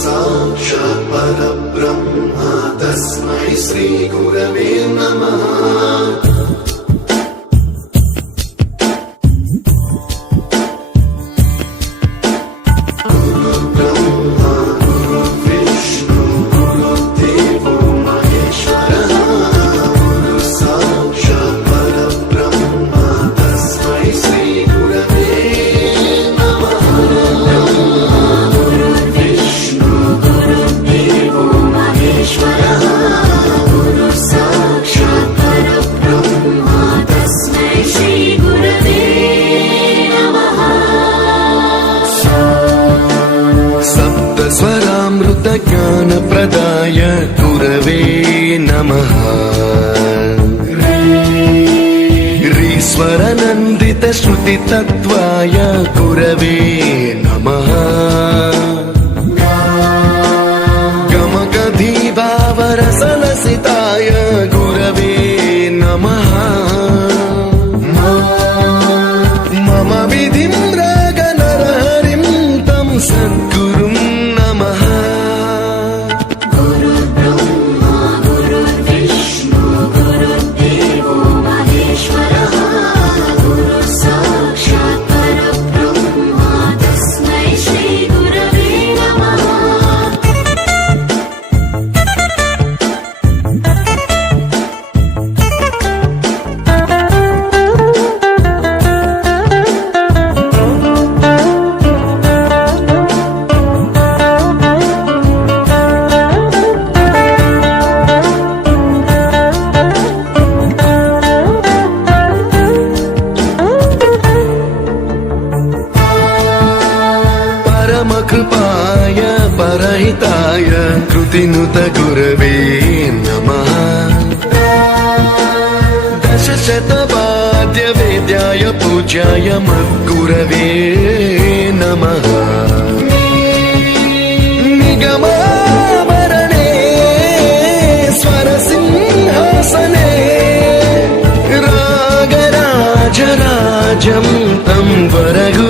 साक्षात् परब्रह्म तस्मै श्री गुरवे नमः। ज्ञानप्रदाय गुरवे नमः। ईश्वरनन्दित श्रुतितत्त्वाय गुरवे नमः। गमगधीभावरसलसिताय गुरवे नमः। मम विधिं रागनरहरिं तं सद्गुरुं नमः। कृपाय परहिताय कृतिनुत गुरवे नमः। दशशतवाद्यवेद्याय पूज्याय मद्गुरवे नमः। निगमाभरणे स्वरसिंहासने रागराजराजं तं वरगुरुं